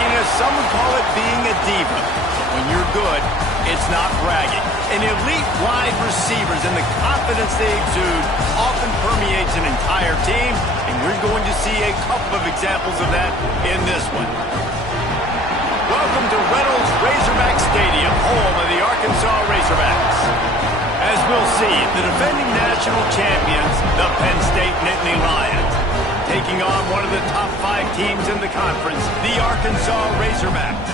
flakiness, some would call it being a diva. But when you're good, it's not bragging. And elite wide receivers and the confidence they exude often permeates an entire team, and we're going to see a couple of examples of that in this one. Welcome to Reynolds Razorback Stadium, home of the Arkansas Razorbacks. As we'll see, the defending national champions, the Penn State Nittany Lions, taking on one of the top 5 teams in the conference, the Arkansas Razorbacks.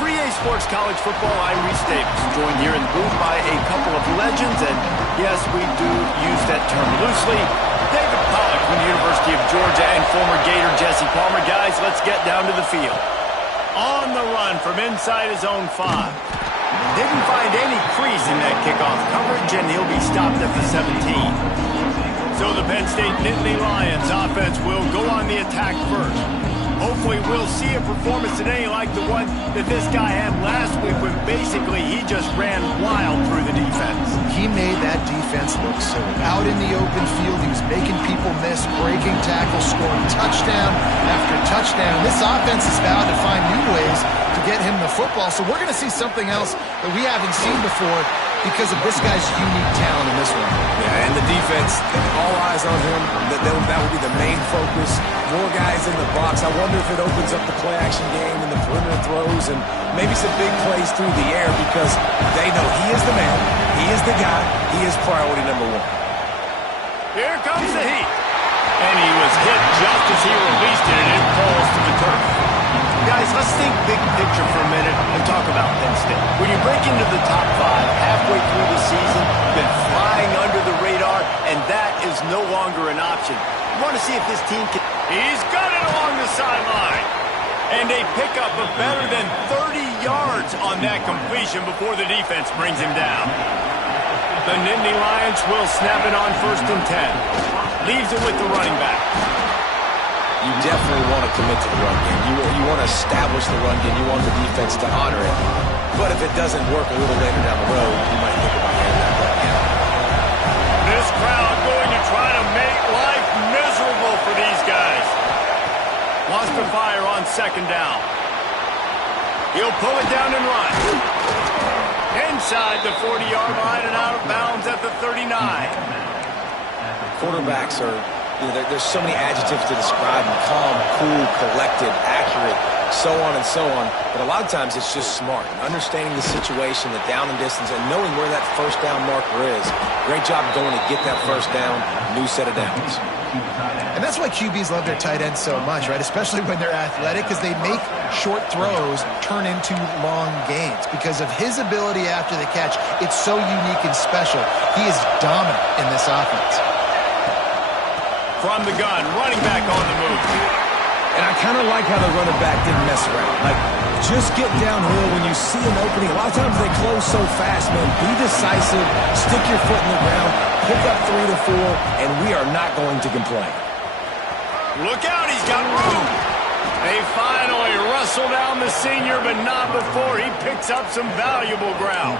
For EA Sports College Football, I'm Reese Davis, joined here in the booth by a couple of legends, and yes, we do use that term loosely. David Pollack from the University of Georgia and former Gator Jesse Palmer. Guys, let's get down to the field. On the run from inside his own 5. Didn't find any crease in that kickoff coverage, and he'll be stopped at the 17. So the Penn State Nittany Lions offense will go on the attack first. Hopefully we'll see a performance today like the one that this guy had last week when basically he just ran wild through the defense. He made that defense look silly. Out in the open field, he was making people miss, breaking tackles, scoring touchdown after touchdown. This offense is vowed to find new ways to get him the football. So we're going to see something else that we haven't seen before because of this guy's unique talent in this one. Yeah, and the defense, all eyes on him. That will be the main focus. More guys in the box. I wonder if it opens up the play-action game and the perimeter throws and maybe some big plays through the air because they know he is the man, he is the guy, he is priority number 1. Here comes the heat. And he was hit just as he released it, and it falls to the turf. Guys, let's think big picture for a minute and talk about Penn State. When you break into the top 5 halfway through the season, been flying under the radar, and that is no longer an option. You want to see if this team can... He's got it along the sideline. And a pickup of better than 30 yards on that completion before the defense brings him down. The Nittany Lions will snap it on 1st and 10. Leaves it with the running back. You definitely want to commit to the run game. You want to establish the run game. You want the defense to honor it. But if it doesn't work a little later down the road, you might think about handing that ball again. This crowd going to try to make life miserable for these guys. Lost the fire on 2nd down. He'll pull it down and run. Inside the 40-yard line and out of bounds at the 39. Quarterbacks are, there's so many adjectives to describe them: calm, cool, collected, accurate, so on and so on. But a lot of times it's just smart, understanding the situation, the down and distance, and knowing where that 1st down marker is. Great job going to get that 1st down, new set of downs. And that's why QBs love their tight ends so much, right? Especially when they're athletic, because they make short throws turn into long gains. Because of his ability after the catch, it's so unique and special. He is dominant in this offense. From the gun, running back on the move. And I kind of like how the running back didn't mess around. Like, just get downhill when you see an opening. A lot of times they close so fast, man. Be decisive, stick your foot in the ground, pick up 3 to 4, and we are not going to complain. Look out, he's got room. They finally wrestle down the senior, but not before he picks up some valuable ground.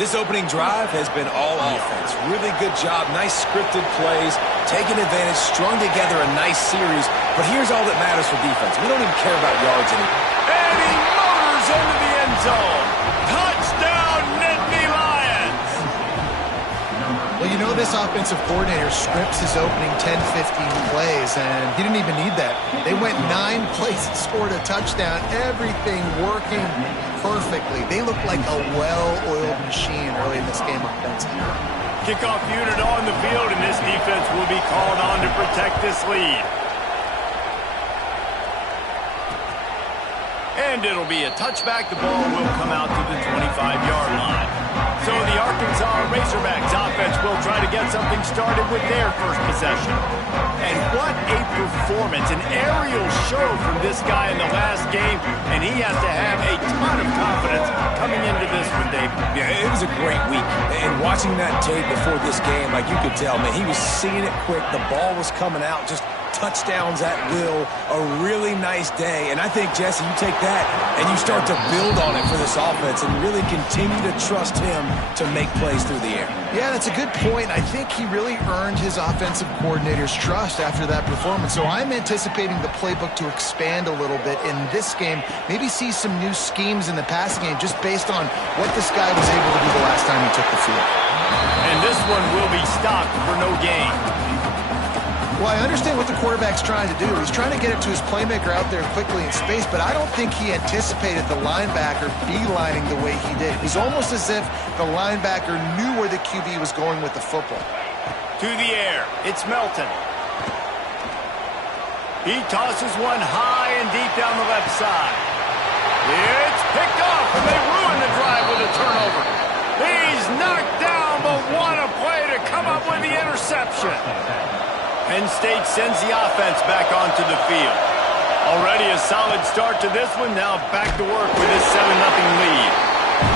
This opening drive has been all offense. Really good job, nice scripted plays, taking advantage, strung together a nice series. But here's all that matters for defense. We don't even care about yards anymore. And he motors into the end zone. Touchdown, Nittany Lions. Well, you know this offensive coordinator scripts his opening 10, 15 plays, and he didn't even need that. They went 9 plays and scored a touchdown. Everything working perfectly. They look like a well-oiled machine early in this game on offense. Kickoff unit on the field, and this defense will be called on to protect this lead. And it'll be a touchback. The ball will come out to the 25-yard line. So the Arkansas Razorbacks offense will try to get something started with their first possession. And what a performance, an aerial show from this guy in the last game, and he has to have a ton of confidence coming into this one, David. Yeah, it was a great week. And watching that tape before this game, like you could tell, man, he was seeing it quick. The ball was coming out, just touchdowns at will, a really nice day. And I think, Jesse, you take that and you start to build on it for this offense and really continue to trust him to make plays through the air. Yeah, that's a good point. I think he really earned his offensive coordinator's trust after that performance. So I'm anticipating the playbook to expand a little bit in this game. Maybe see some new schemes in the passing game just based on what this guy was able to do the last time he took the field. And this one will be stopped for no gain. Well, I understand what the quarterback's trying to do. He's trying to get it to his playmaker out there quickly in space, but I don't think he anticipated the linebacker beelining the way he did. It was almost as if the linebacker knew where the QB was going with the football. To the air, it's Melton. He tosses one high and deep down the left side. It's picked off, and they ruin the drive with a turnover. He's knocked down, but what a play to come up with the interception. Penn State sends the offense back onto the field. Already a solid start to this one. Now back to work with this 7-0 lead.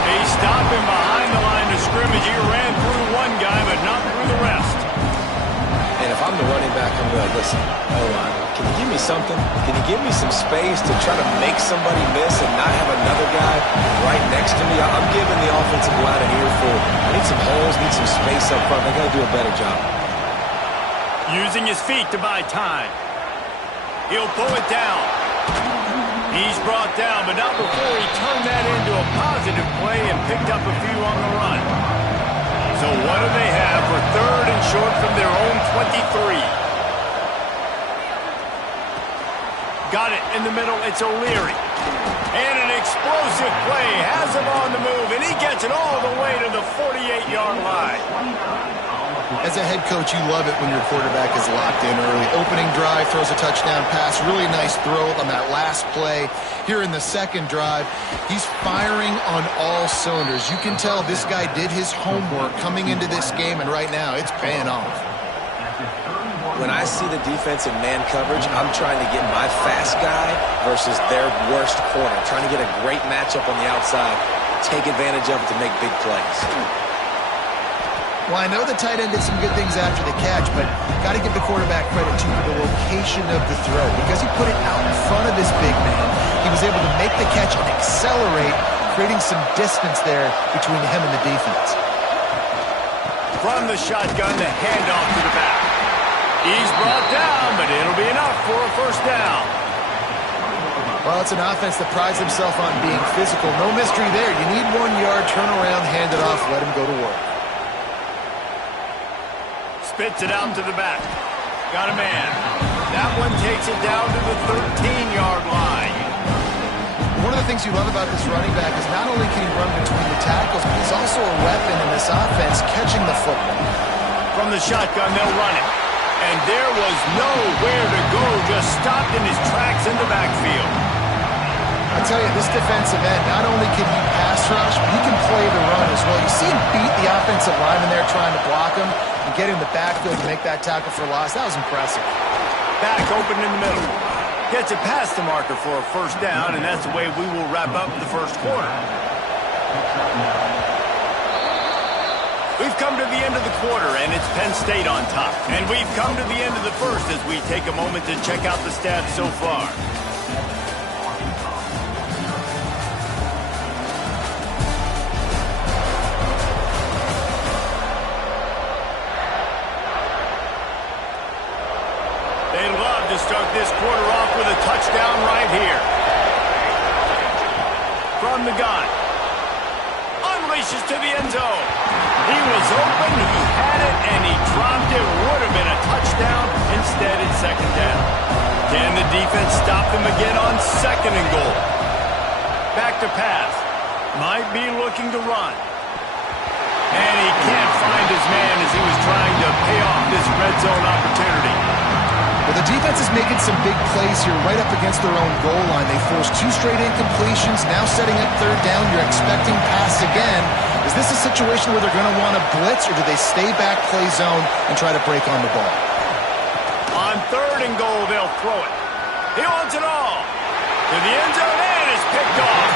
They stop him behind the line of scrimmage. He ran through one guy, but not through the rest. And if I'm the running back, I'm going to listen. O-line, can you give me something? Can you give me some space to try to make somebody miss and not have another guy right next to me? I'm giving the offensive line an earful. I need some holes, need some space up front. They got to do a better job. Using his feet to buy time. He'll pull it down. He's brought down, but not before he turned that into a positive play and picked up a few on the run. So what do they have for 3rd and short from their own 23? Got it in the middle. It's O'Leary. And an explosive play. Has him on the move, and he gets it all the way to the 48-yard line. As a head coach, you love it when your quarterback is locked in early. Opening drive, throws a touchdown pass. Really nice throw on that last play. Here in the second drive, he's firing on all cylinders. You can tell this guy did his homework coming into this game, and right now it's paying off. When I see the defense in man coverage, I'm trying to get my fast guy versus their worst corner. Trying to get a great matchup on the outside, take advantage of it to make big plays. Well, I know the tight end did some good things after the catch, but got to give the quarterback credit, too, for the location of the throw. Because he put it out in front of his big man, he was able to make the catch and accelerate, creating some distance there between him and the defense. From the shotgun, the handoff to the back. He's brought down, but it'll be enough for a first down. Well, it's an offense that prides himself on being physical. No mystery there. You need 1 yard, turn around, hand it off, let him go to work. Spits it out to the back. Got a man. That one takes it down to the 13-yard line. One of the things you love about this running back is not only can he run between the tackles, but he's also a weapon in this offense, catching the football. From the shotgun, they'll run it. And there was nowhere to go, just stopped in his tracks in the backfield. I tell you, this defensive end, not only can he pass rush, but he can play the run as well. You see him beat the offensive lineman there trying to block him and get in the backfield to make that tackle for loss. That was impressive. Back open in the middle. Gets it past the marker for a first down, and that's the way we will wrap up the first quarter. We've come to the end of the quarter, and it's Penn State on top. And we've come to the end of the first as we take a moment to check out the stats so far. They'd love to start this quarter off with a touchdown right here. From the gun. Unleashes to the end zone. He was open, he had it, and he dropped it. Would have been a touchdown. Instead, it's second down. Can the defense stop them again on 2nd and goal? Back to pass. Might be looking to run. And he can't find his man as he was trying to pay off this red zone opportunity. Well, the defense is making some big plays here right up against their own goal line. They forced 2 straight incompletions, now setting up 3rd down. You're expecting pass again. Is this a situation where they're going to want to blitz, or do they stay back, play zone, and try to break on the ball? On 3rd and goal, they'll throw it. He wants it all. To the end zone, and it's picked off.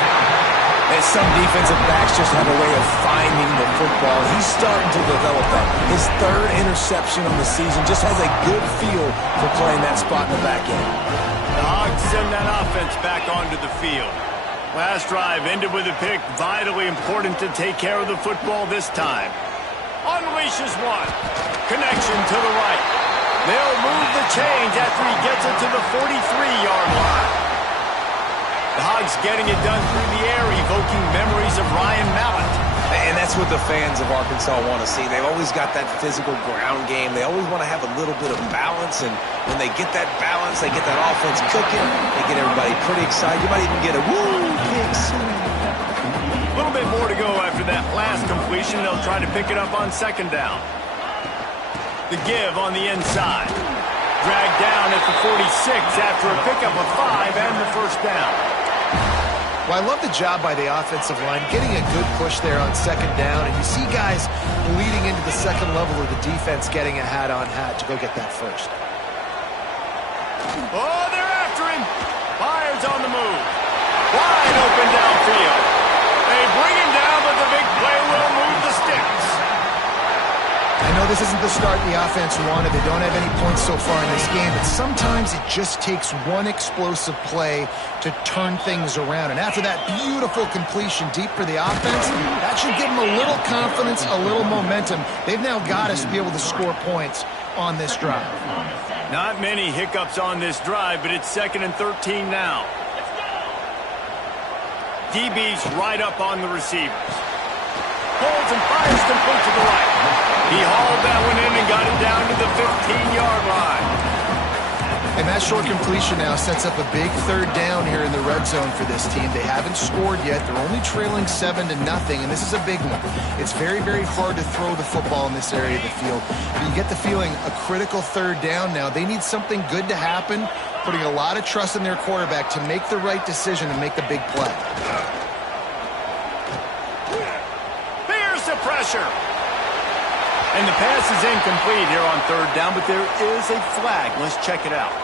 And some defensive backs just have a way of finding the football. He's starting to develop that. His 3rd interception on the season just has a good feel for playing that spot in the back end. The Hogs send that offense back onto the field. Last drive ended with a pick. Vitally important to take care of the football this time. Unleashes one. Connection to the right. They'll move the chains after he gets it to the 43-yard line. The Hogs getting it done through the air, evoking memories of Ryan Mallett. And that's what the fans of Arkansas want to see. They've always got that physical ground game. They always want to have a little bit of balance, and when they get that balance, they get that offense cooking, they get everybody pretty excited. You might even get a woo, big swing. A little bit more to go after that last completion. They'll try to pick it up on second down. The give on the inside. Dragged down at the 46 after a pickup of 5 and the first down. Well, I love the job by the offensive line, getting a good push there on second down, and you see guys bleeding into the second level of the defense getting a hat-on-hat to go get that first. Oh, they're after him. Myers on the move. Wide open downfield. They bring him down, but the big play will move the sticks. I know this isn't the start the offense wanted. They don't have any points so far in this game, but sometimes it just takes one explosive play to turn things around. And after that beautiful completion deep for the offense, that should give them a little confidence, a little momentum. They've now got us to be able to score points on this drive. Not many hiccups on this drive, but it's 2nd and 13 now. DB's right up on the receivers. Holds and fires complete to the right. He hauled that one in and got it down to the 15-yard line. And that short completion now sets up a big third down here in the red zone for this team. They haven't scored yet. They're only trailing 7-0, and this is a big one. It's very, very hard to throw the football in this area of the field. But you get the feeling a critical third down now. They need something good to happen, putting a lot of trust in their quarterback to make the right decision and make the big play. There's the pressure. And the pass is incomplete here on third down, but there is a flag. Let's check it out.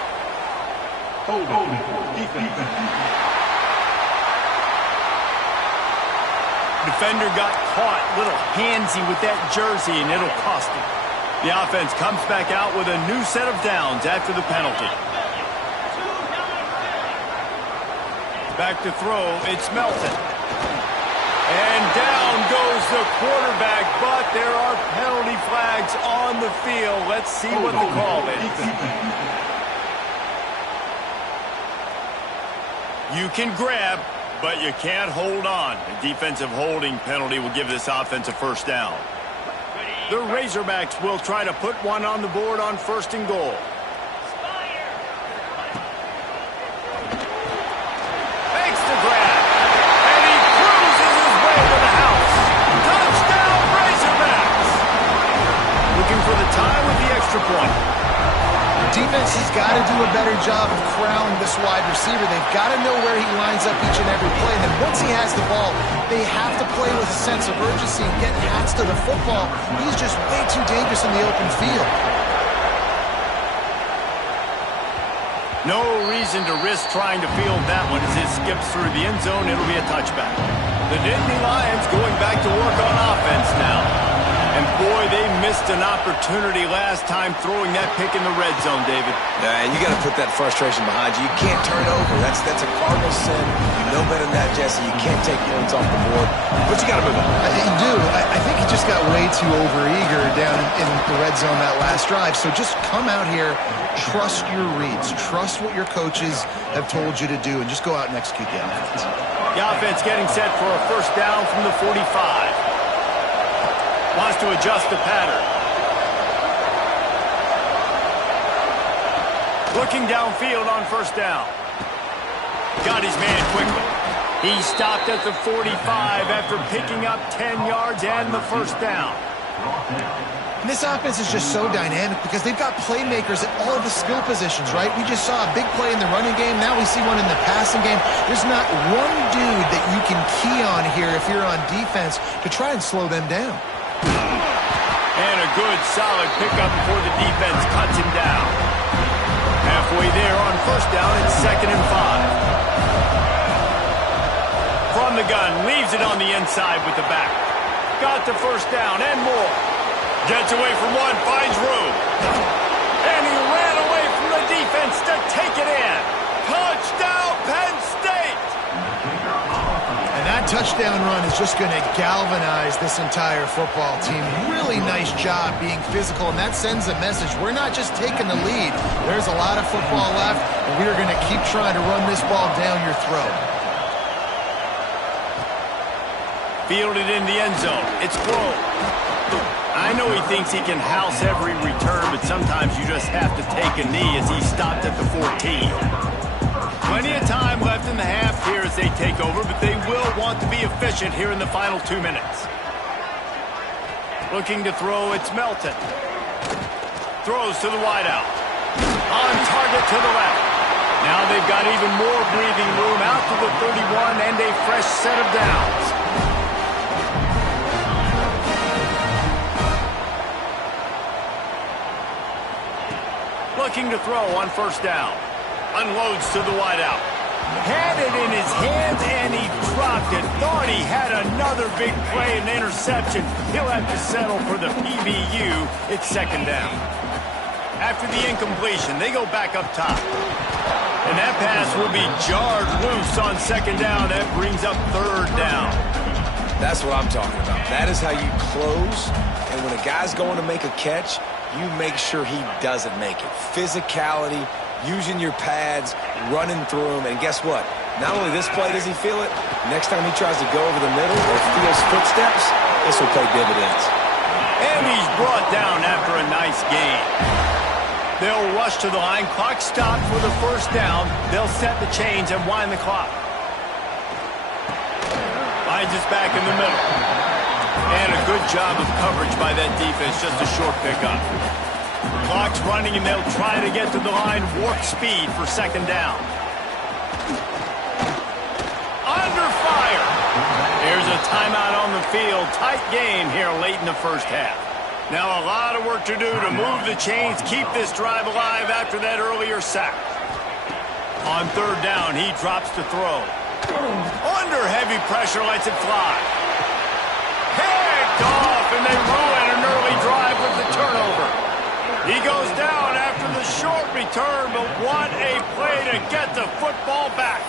Defender got caught a little handsy with that jersey, and it'll cost him. The offense comes back out with a new set of downs after the penalty. Back to throw, it's Melton. And down goes the quarterback, but there are penalty flags on the field. Let's see what the call is. You can grab, but you can't hold on. A defensive holding penalty will give this offense a first down. The Razorbacks will try to put one on the board on 1st and goal. Makes the grab. For the tie with the extra point. Defense has got to do a better job of corralling this wide receiver. They've got to know where he lines up each and every play. And then once he has the ball, they have to play with a sense of urgency and get hats to the football. He's just way too dangerous in the open field. No reason to risk trying to field that one as it skips through the end zone. It'll be a touchback. The Nittany Lions going back to work on offense now. And boy, they missed an opportunity last time throwing that pick in the red zone, David. And you got to put that frustration behind you. You can't turn over. That's a cardinal sin. You know better than that, Jesse. You can't take points off the board. But you got to move on. You do. I think he just got way too overeager down in the red zone that last drive. So just come out here, trust your reads, trust what your coaches have told you to do, and just go out and execute the offense. The offense getting set for a first down from the 45. Wants to adjust the pattern. Looking downfield on first down. Got his man quickly. He stopped at the 45 after picking up 10 yards and the first down. And this offense is just so dynamic because they've got playmakers at all of the skill positions, right? We just saw a big play in the running game. Now we see one in the passing game. There's not one dude that you can key on here if you're on defense to try and slow them down. And a good, solid pickup before the defense cuts him down. Halfway there on first down, it's 2nd and 5. From the gun, leaves it on the inside with the back. Got the first down and more. Gets away from one, finds room. And he ran away from the defense to take it in. Touchdown, Penn State! And that touchdown run is just going to galvanize this entire football team. Really nice job being physical, and that sends a message. We're not just taking the lead. There's a lot of football left, and we are going to keep trying to run this ball down your throat. Fielded in the end zone. It's Crow. I know he thinks he can house every return, but sometimes you just have to take a knee as he stopped at the 14. Plenty of time left in the half here as they take over, but they will want to be efficient here in the final 2 minutes. Looking to throw, it's Melton. Throws to the wideout. On target to the left. Now they've got even more breathing room out to the 31 and a fresh set of downs. Looking to throw on first down. Unloads to the wideout. Had it in his hands and he dropped it. Thought he had another big play and interception. He'll have to settle for the PBU. It's second down. After the incompletion, they go back up top. And that pass will be jarred loose on second down. That brings up third down. That's what I'm talking about. That is how you close. And when a guy's going to make a catch, you make sure he doesn't make it. Physicality, using your pads, running through them, and guess what? Not only this play does he feel it, next time he tries to go over the middle or feels footsteps, this will pay dividends. And he's brought down after a nice gain. They'll rush to the line. Clock stopped for the first down. They'll set the chains and wind the clock. Finds us back in the middle. And a good job of coverage by that defense, just a short pickup. Clock's running, and they'll try to get to the line. Warp speed for second down. Under fire. Here's a timeout on the field. Tight game here late in the first half. Now a lot of work to do to move the chains, keep this drive alive after that earlier sack. On third down, he drops to throw. Under heavy pressure, lets it fly. Picked off, and they ruin an early drive with the turnover. He goes down after the short return, but what a play to get the football back.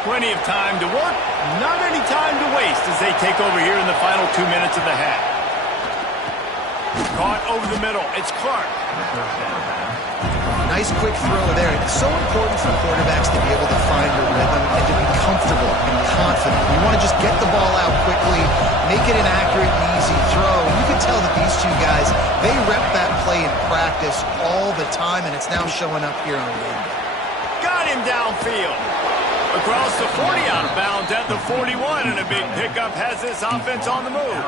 Plenty of time to work, not any time to waste as they take over here in the final 2 minutes of the half. Caught over the middle, it's Clark. Nice quick throw there. It's so important for quarterbacks to be able to find a rhythm and to be comfortable and confident. You want to just get the ball out quickly, make it an accurate and easy throw. You can tell that these two guys, they rep that play in practice all the time, and it's now showing up here on game. Got him downfield. Across the 40, out of bounds at the 41, and a big pickup has this offense on the move.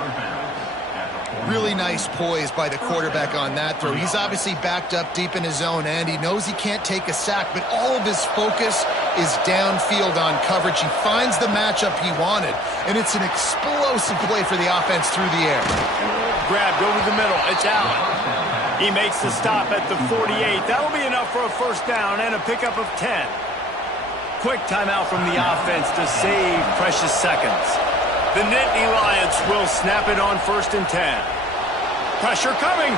Really nice poise by the quarterback on that throw. He's obviously backed up deep in his own end. He knows he can't take a sack, but all of his focus is downfield on coverage. He finds the matchup he wanted, and it's an explosive play for the offense through the air. Grabbed over the middle. It's Allen. He makes the stop at the 48. That'll be enough for a first down and a pickup of 10. Quick timeout from the offense to save precious seconds. The Nittany Lions will snap it on 1st and 10. Pressure coming.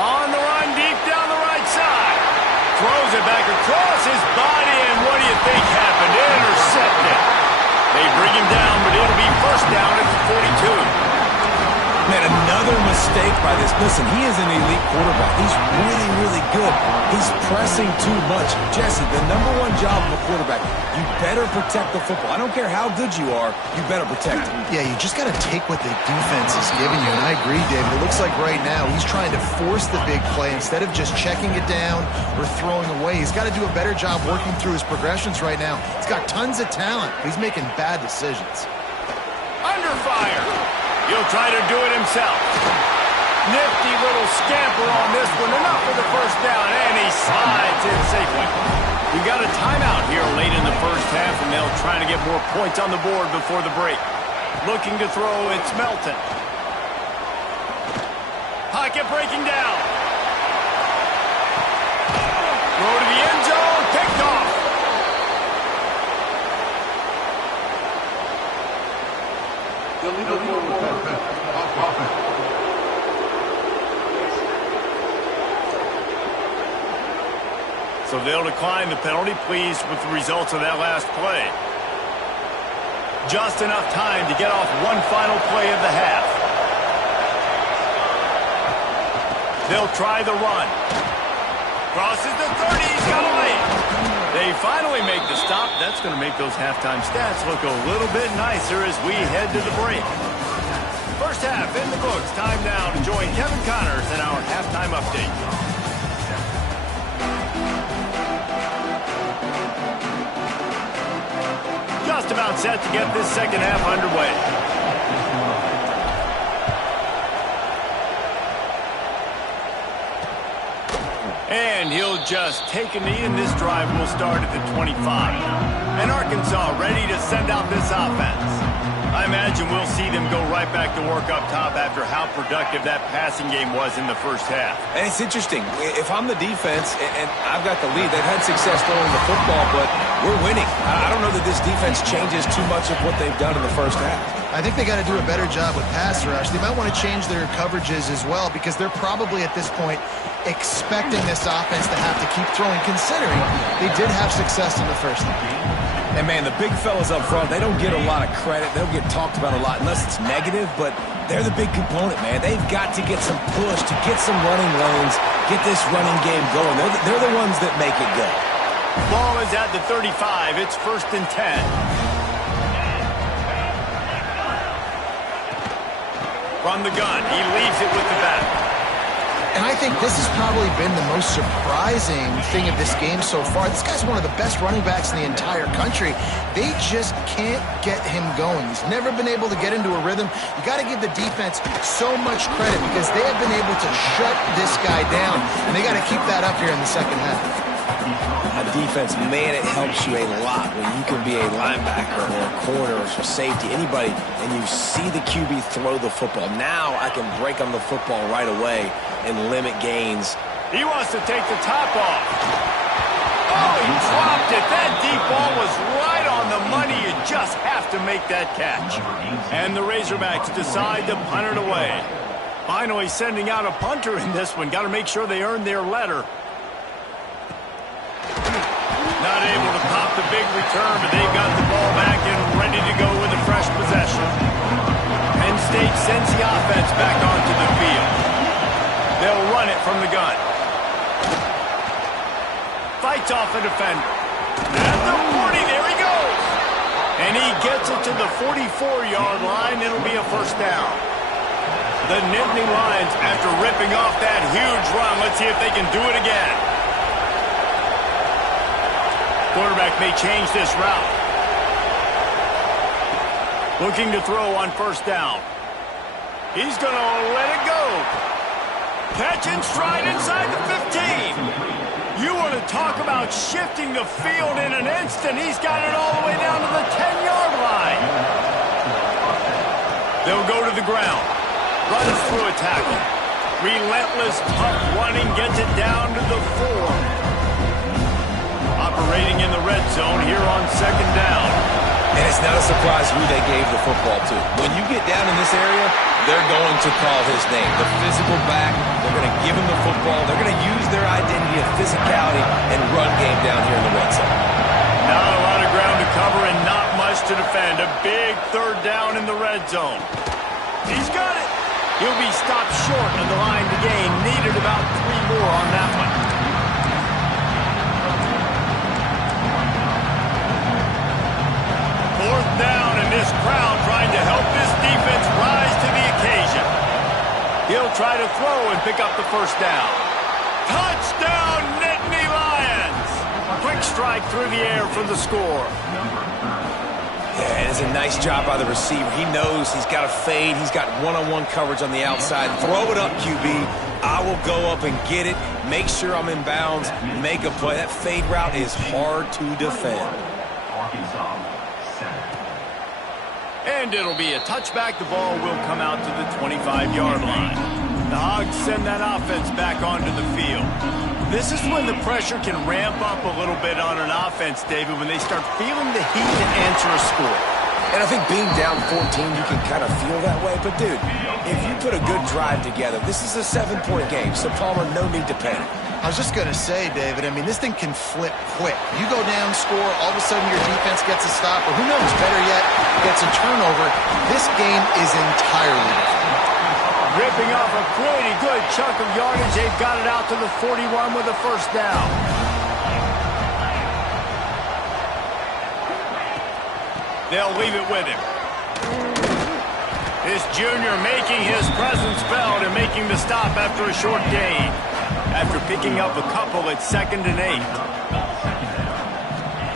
On the run, deep down the right side. Throws it back across his body, and what do you think happened? Intercepted. They bring him down, but it'll be first down at the 42. Man, another mistake by this. Listen, he is an elite quarterback. He's really, really good. He's pressing too much. Jesse, the #1 job of a quarterback, you better protect the football. I don't care how good you are, you better protect it. Yeah, you just got to take what the defense is giving you, and I agree, David. It looks like right now he's trying to force the big play instead of just checking it down or throwing away. He's got to do a better job working through his progressions right now. He's got tons of talent, but he's making bad decisions. Under fire. He'll try to do it himself. Nifty little scamper on this one. Enough for the first down, and he slides in safely. We got a timeout here late in the first half, and they'll try to get more points on the board before the break. Looking to throw, it's Melton. Pocket breaking down. Throw to the end zone, picked off. So they'll decline the penalty, pleased with the results of that last play. Just enough time to get off one final play of the half. They'll try the run. Crosses the 30, he's got away. They finally make the stop. That's going to make those halftime stats look a little bit nicer as we head to the break. First half in the books. Time now to join Kevin Connors in our halftime update. Just about set to get this second half underway. And he'll just take a knee, and this drive will start at the 25. And Arkansas ready to send out this offense. I imagine we'll see them go right back to work up top after how productive that passing game was in the first half. And it's interesting. If I'm the defense and I've got the lead, they've had success throwing the football, but we're winning. I don't know that this defense changes too much of what they've done in the first half. I think they got to do a better job with pass rush. They might want to change their coverages as well because they're probably at this point expecting this offense to have to keep throwing, considering they did have success in the first half. And, man, the big fellas up front, they don't get a lot of credit. They don't get talked about a lot unless it's negative, but they're the big component, man. They've got to get some push, to get some running lanes, get this running game going. They're the ones that make it go. Ball is at the 35. It's 1st and 10. From the gun, he leaves it with the back. And I think this has probably been the most surprising thing of this game so far. This guy's one of the best running backs in the entire country. They just can't get him going. He's never been able to get into a rhythm. You got to give the defense so much credit because they have been able to shut this guy down. And they got to keep that up here in the second half. A defense, man, it helps you a lot when you can be a linebacker or a corner or safety, anybody, and you see the QB throw the football. Now I can break on the football right away and limit gains. He wants to take the top off. Oh, he dropped it. That deep ball was right on the money. You just have to make that catch. And the Razorbacks decide to punt it away. Finally sending out a punter in this one. Got to make sure they earn their letter. Not able to pop the big return, but they've got the ball back and ready to go with a fresh possession. Penn State sends the offense back onto the field. They'll run it from the gun. Fights off a defender. At the 40, there he goes. And he gets it to the 44-yard line. It'll be a first down. The Nittany Lions, after ripping off that huge run, let's see if they can do it again. Quarterback may change this route. Looking to throw on first down. He's going to let it go. Catch and stride inside the 15. You want to talk about shifting the field in an instant. He's got it all the way down to the 10-yard line. They'll go to the ground. Runs through a tackle. Relentless, tough running gets it down to the 4. Operating in the red zone here on second down. And it's not a surprise who they gave the football to. When you get down in this area, they're going to call his name. The physical back, they're going to give him the football. They're going to use their identity of physicality and run game down here in the red zone. Not a lot of ground to cover and not much to defend. A big third down in the red zone. He's got it. He'll be stopped short of the line to gain. Needed about 3 more on that one. Fourth down, and this crowd trying to help this defense rise to the occasion. He'll try to throw and pick up the first down. Touchdown, Nittany Lions! Quick strike through the air for the score. Yeah, it's a nice job by the receiver. He knows he's got a fade. He's got one-on-one coverage on the outside. Throw it up, QB. I will go up and get it. Make sure I'm in bounds. Make a play. That fade route is hard to defend. And it'll be a touchback. The ball will come out to the 25-yard line. The Hogs send that offense back onto the field. This is when the pressure can ramp up a little bit on an offense, David, when they start feeling the heat to answer a score. And I think being down 14, you can kind of feel that way. But, dude, if you put a good drive together, this is a 7-point game, so Palmer, no need to panic. I was just going to say, David, I mean, this thing can flip quick. You go down, score, all of a sudden your defense gets a stop, or who knows, better yet, gets a turnover. This game is entirely different. Ripping off a pretty good chunk of yardage. They've got it out to the 41 with a first down. They'll leave it with him. This junior making his presence felt and making the stop after a short gain. After picking up a couple at 2nd and 8.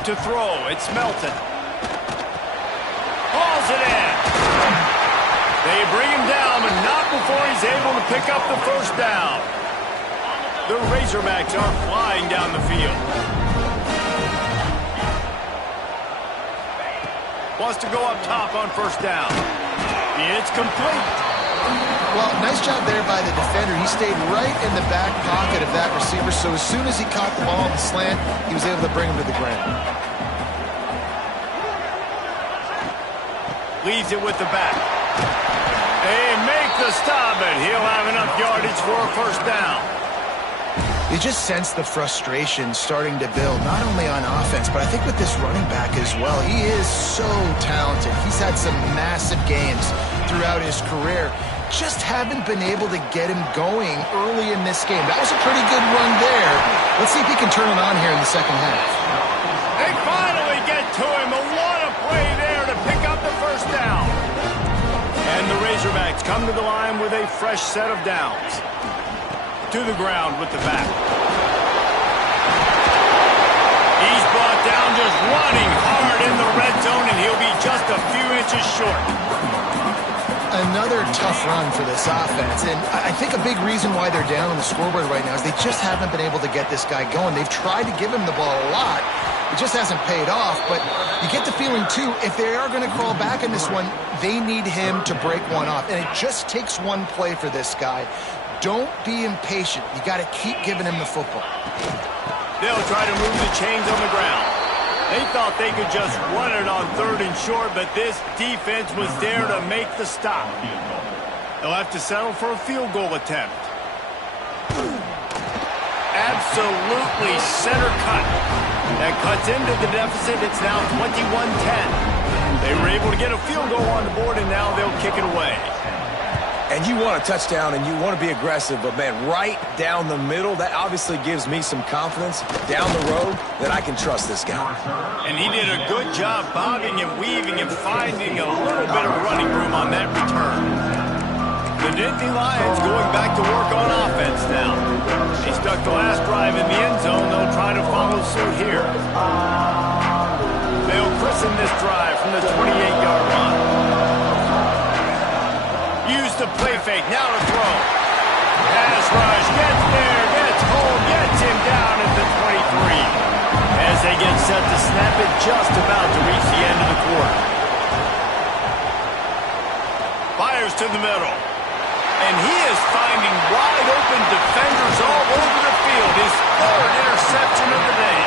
To throw, it's Melton. Hauls it in. They bring him down, but not before he's able to pick up the first down. The Razorbacks are flying down the field. Wants to go up top on first down. It's complete. Well, nice job there by the defender. He stayed right in the back pocket of that receiver, so as soon as he caught the ball on the slant, he was able to bring him to the ground. Leaves it with the back. They make the stop, but he'll have enough yardage for a first down. You just sense the frustration starting to build, not only on offense, but I think with this running back as well. He is so talented. He's had some massive games throughout his career. Just haven't been able to get him going early in this game. That was a pretty good run there. Let's see if he can turn it on here in the second half. They finally get to him. What a play there to pick up the first down. And the Razorbacks come to the line with a fresh set of downs. To the ground with the back. He's brought down just running hard in the red zone, and he'll be just a few inches short. Another tough run for this offense, and I think a big reason why they're down on the scoreboard right now is they just haven't been able to get this guy going. They've tried to give him the ball a lot. It just hasn't paid off, but you get the feeling, too, if they are going to crawl back in this one, they need him to break one off, and it just takes one play for this guy. Don't be impatient. You got to keep giving him the football. They'll try to move the chains on the ground. They thought they could just run it on 3rd and short, but this defense was there to make the stop. They'll have to settle for a field goal attempt. Absolutely center cut. That cuts into the deficit. It's now 21-10. They were able to get a field goal on the board, and now they'll kick it away. And you want a touchdown and you want to be aggressive, but, man, right down the middle, that obviously gives me some confidence down the road that I can trust this guy. And he did a good job bobbing and weaving and finding a little bit of running room on that return. The Nittany Lions going back to work on offense now. They stuck the last drive in the end zone. They'll try to follow suit here. They'll christen this drive from the 28-yard line. Use the play fake, now to throw. Pass rush, gets there, gets home, gets him down at the 23. As they get set to snap it, just about to reach the end of the quarter. Fires to the middle. And he is finding wide open defenders all over the field. His 3rd interception of the day.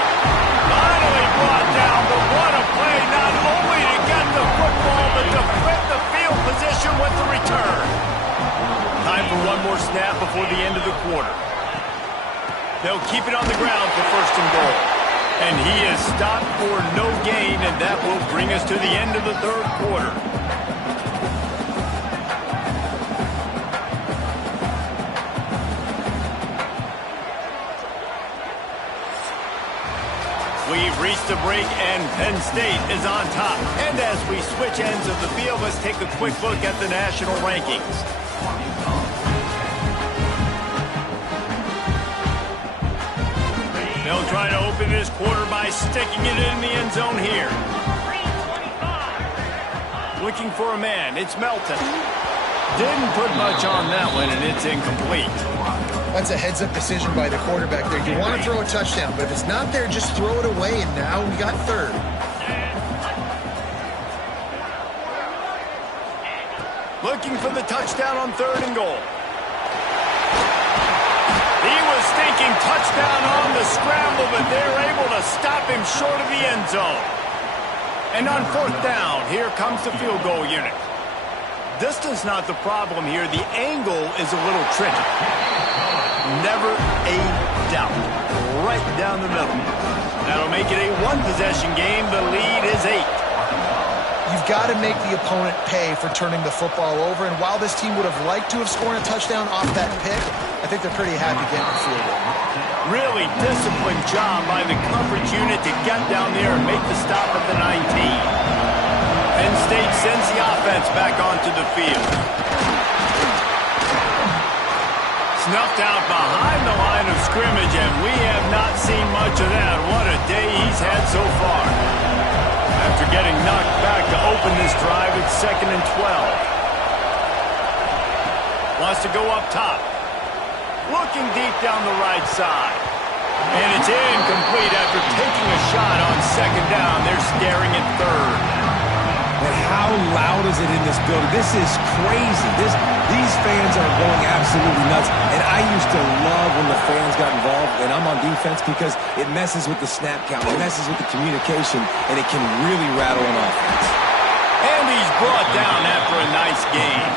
Finally brought down, but what a play, not only to get the football, but to flip the field position with the return. Time for one more snap before the end of the quarter. They'll keep it on the ground for 1st and goal. And he is stopped for no gain, and that will bring us to the end of the 3rd quarter. We've reached the break, and Penn State is on top. And as we switch ends of the field, let's take a quick look at the national rankings. They'll try to open this quarter by sticking it in the end zone here. Looking for a man. It's Melton. Didn't put much on that one, and it's incomplete. That's a heads-up decision by the quarterback there. You want to throw a touchdown, but if it's not there, just throw it away, and now we got 3rd. Looking for the touchdown on 3rd and goal. He was thinking touchdown on the scramble, but they're able to stop him short of the end zone. And on 4th down, here comes the field goal unit. Distance not the problem here. The angle is a little tricky. Never a out, right down the middle. That'll make it a one-possession game. The lead is 8. You've got to make the opponent pay for turning the football over, and while this team would have liked to have scored a touchdown off that pick, I think they're pretty happy getting the field goal. Really disciplined job by the coverage unit to get down there and make the stop at the 19. Penn State sends the offense back onto the field. Snuffed out behind the line of scrimmage, and we have not seen much of that. What a day he's had so far. After getting knocked back to open this drive, it's 2nd and 12. Wants to go up top. Looking deep down the right side. And it's incomplete after taking a shot on 2nd down. They're staring at 3rd. And how loud is it in this building? This is crazy. These fans are going absolutely nuts. And I used to love when the fans got involved, and I'm on defense, because it messes with the snap count. It messes with the communication, and it can really rattle an offense. And he's brought down after a nice game.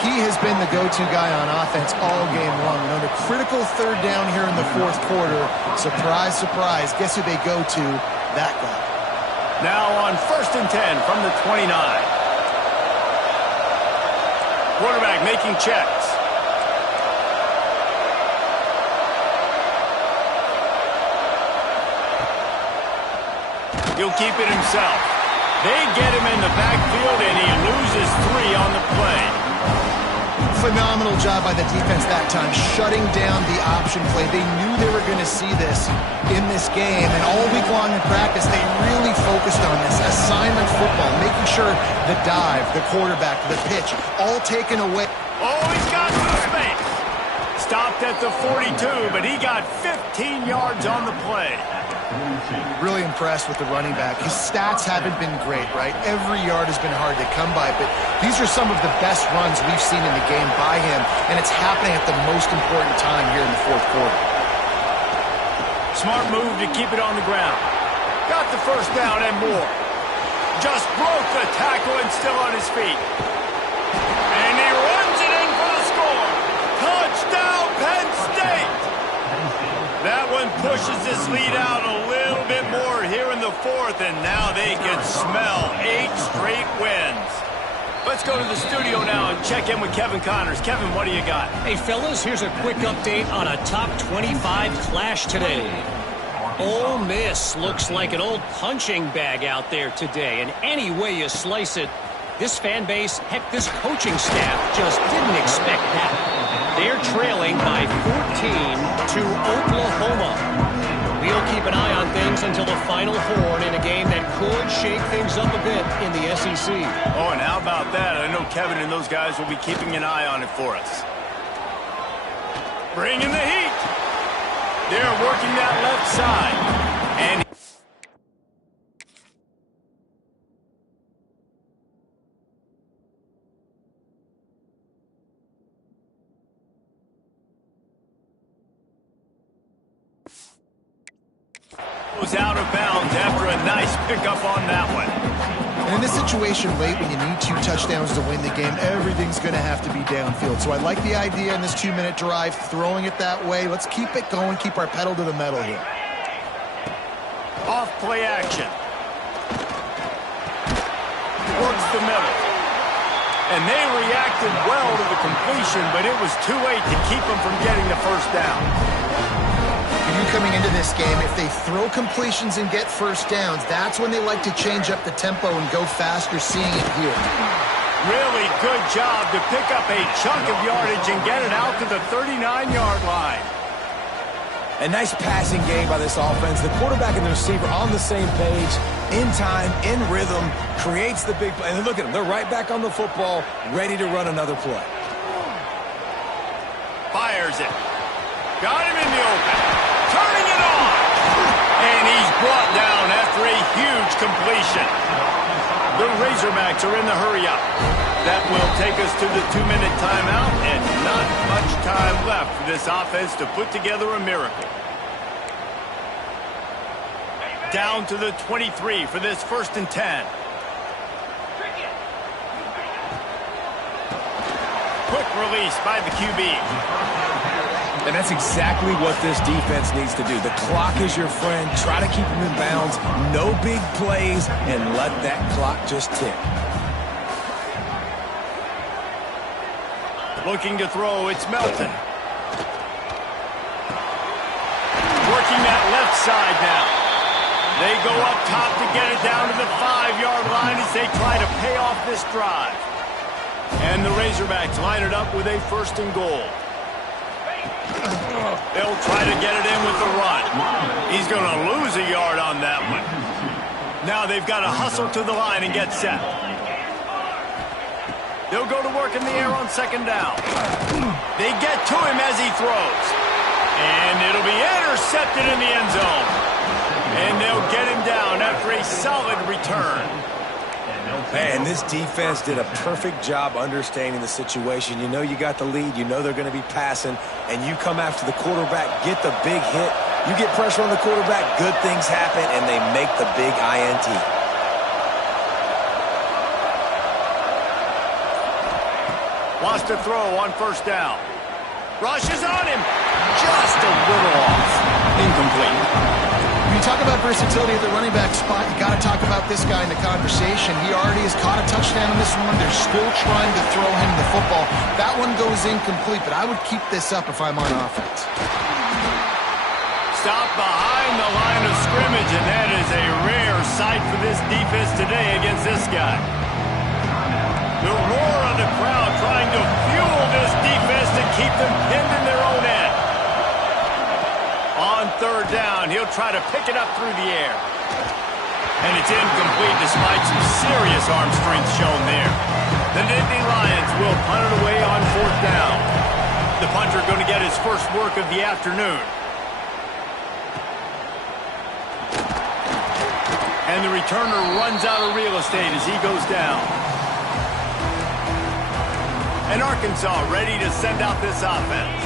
He has been the go-to guy on offense all game long. And on a critical 3rd down here in the 4th quarter, surprise, surprise, guess who they go to? That guy. Now on 1st and 10 from the 29. Quarterback making checks. He'll keep it himself. They get him in the backfield, and he loses 3 on the play. Phenomenal job by the defense that time, shutting down the option play. They knew they were going to see this in this game, and all week long in practice, they really focused on this assignment football, making sure the dive, the quarterback, the pitch, all taken away. Oh, he's got some space. Stopped at the 42, but he got 15 yards on the play. Really impressed with the running back. His stats haven't been great, right? Every yard has been hard to come by, but these are some of the best runs we've seen in the game by him, and it's happening at the most important time here in the 4th quarter. Smart move to keep it on the ground. Got the 1st down and more. Just broke the tackle and still on his feet. And he runs it in for the score. Touchdown, Penn State! That one pushes this lead out a little bit more here in the 4th, and now they can smell 8 straight wins. Let's go to the studio now and check in with Kevin Connors. Kevin, what do you got? Hey, fellas, here's a quick update on a top 25 clash today. Ole Miss looks like an old punching bag out there today, and any way you slice it, this fan base, heck, this coaching staff just didn't expect that. They're trailing by 14 to Oklahoma. We'll keep an eye on things until the final horn in a game that could shake things up a bit in the SEC. Oh, and how about that? I know Kevin and those guys will be keeping an eye on it for us. Bringing the heat. They're working that left side. And was out of bounds after a nice pickup on that one. And in this situation late, when you need 2 touchdowns to win the game, everything's going to have to be downfield. So I like the idea in this 2-minute drive, throwing it that way. Let's keep it going, keep our pedal to the metal here. Off play action. Works the middle. And they reacted well to the completion, but it was too late to keep them from getting the 1st down. Coming into this game, if they throw completions and get 1st downs, that's when they like to change up the tempo and go faster, seeing it here. Really good job to pick up a chunk of yardage and get it out to the 39-yard line. A nice passing game by this offense. The quarterback and the receiver on the same page, in time, in rhythm, creates the big play. And look at them. They're right back on the football, ready to run another play. Fires it. Got him in the open. Turning it on. And he's brought down after a huge completion. The Razorbacks are in the hurry-up. That will take us to the 2-minute timeout, and not much time left for this offense to put together a miracle. Down to the 23 for this 1st and 10. Quick release by the QB. And that's exactly what this defense needs to do. The clock is your friend. Try to keep them in bounds. No big plays, and let that clock just tick. Looking to throw, it's Melton. Working that left side now. They go up top to get it down to the 5-yard line as they try to pay off this drive. And the Razorbacks line it up with a 1st and goal. They'll try to get it in with the run. He's going to lose a yard on that one. Now they've got to hustle to the line and get set. They'll go to work in the air on 2nd down. They get to him as he throws. And it'll be intercepted in the end zone. And they'll get him down after a solid return. Man, this defense did a perfect job understanding the situation. You know you got the lead. You know they're going to be passing. And you come after the quarterback, get the big hit. You get pressure on the quarterback, good things happen, and they make the big INT. Wants to throw on 1st down. Rushes on him. Just a little off. Incomplete. When you talk about versatility at the running back spot, you got to talk about this guy in the conversation. He already has caught a touchdown in this one. They're still trying to throw him the football. That one goes incomplete, but I would keep this up if I'm on offense. Stop behind the line of scrimmage, and that is a rare sight for this defense today against this guy. The roar of the crowd trying to fuel this defense to keep them pinned in their own end. On 3rd down, he'll try to pick it up through the air. And it's incomplete despite some serious arm strength shown there. The Nittany Lions will punt it away on 4th down. The punter going to get his first work of the afternoon. And the returner runs out of real estate as he goes down. And Arkansas ready to send out this offense.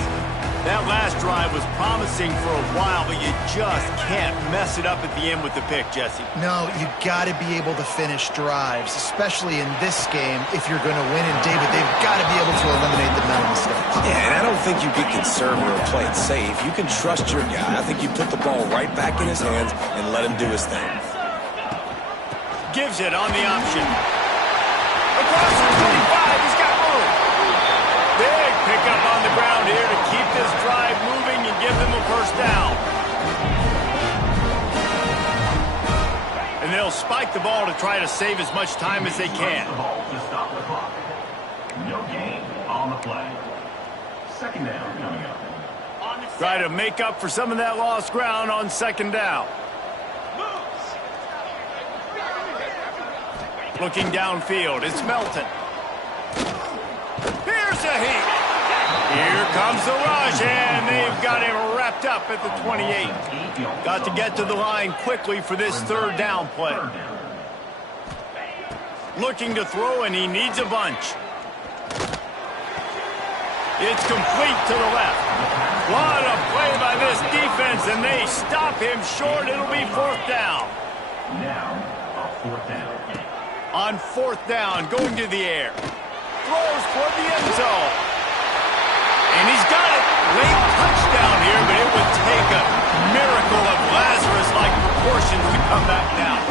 That last drive was promising for a while, but you just can't mess it up at the end with the pick, Jesse. No, you got to be able to finish drives, especially in this game if you're going to win. And, David, they've got to be able to eliminate the mental mistakes. Yeah, and I don't think you get conservative or play it safe. You can trust your guy. I think you put the ball right back in his hands and let him do his thing. Gives it on the option. Across the 25, he's got room. Big pickup on the ground here to keep this drive moving and give them a 1st down. And they'll spike the ball to try to save as much time as they can. No gain on the play. 2nd down coming up. Try to make up for some of that lost ground on 2nd down. Looking downfield, it's Melton. Here's a heat. Here comes the rush, and they've got him wrapped up at the 28. Got to get to the line quickly for this 3rd down play. Looking to throw, and he needs a bunch. It's complete to the left. What a play by this defense, and they stop him short. It'll be 4th down. Now, a 4th down. On 4th down, going to the air. Throws toward the end zone. And he's got it. Late touchdown here, but it would take a miracle of Lazarus-like proportions to come back down.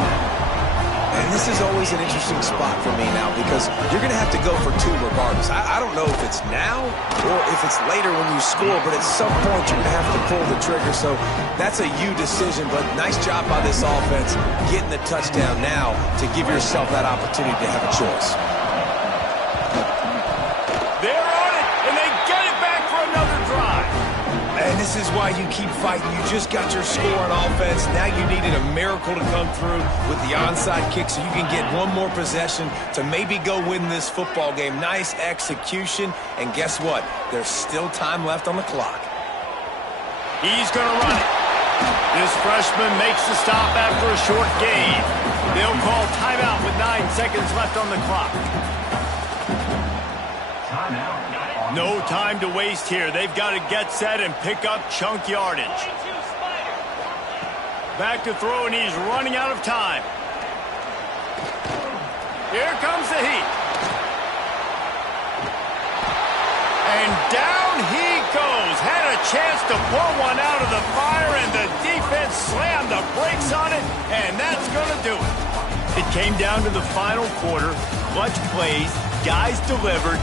And this is always an interesting spot for me now because you're going to have to go for 2 regardless. I don't know if it's now or if it's later when you score, but at some point you're going to have to pull the trigger. So that's a you decision, but nice job by this offense getting the touchdown now to give yourself that opportunity to have a choice. They're on it, and they get it back for another drive. And this is why you keep fighting. You just got your score on offense. Now you needed a miracle to come through with the onside kick so you can get one more possession to maybe go win this football game. Nice execution. And guess what? There's still time left on the clock. He's going to run it. This freshman makes the stop after a short gain. They'll call timeout with 9 seconds left on the clock. No time to waste here. They've got to get set and pick up chunk yardage. Back to throw, and he's running out of time. Here comes the heat. And down he goes. Had a chance to pull one out of the fire, and the defense slammed the brakes on it, and that's going to do it. It came down to the final quarter. Clutch plays, guys delivered,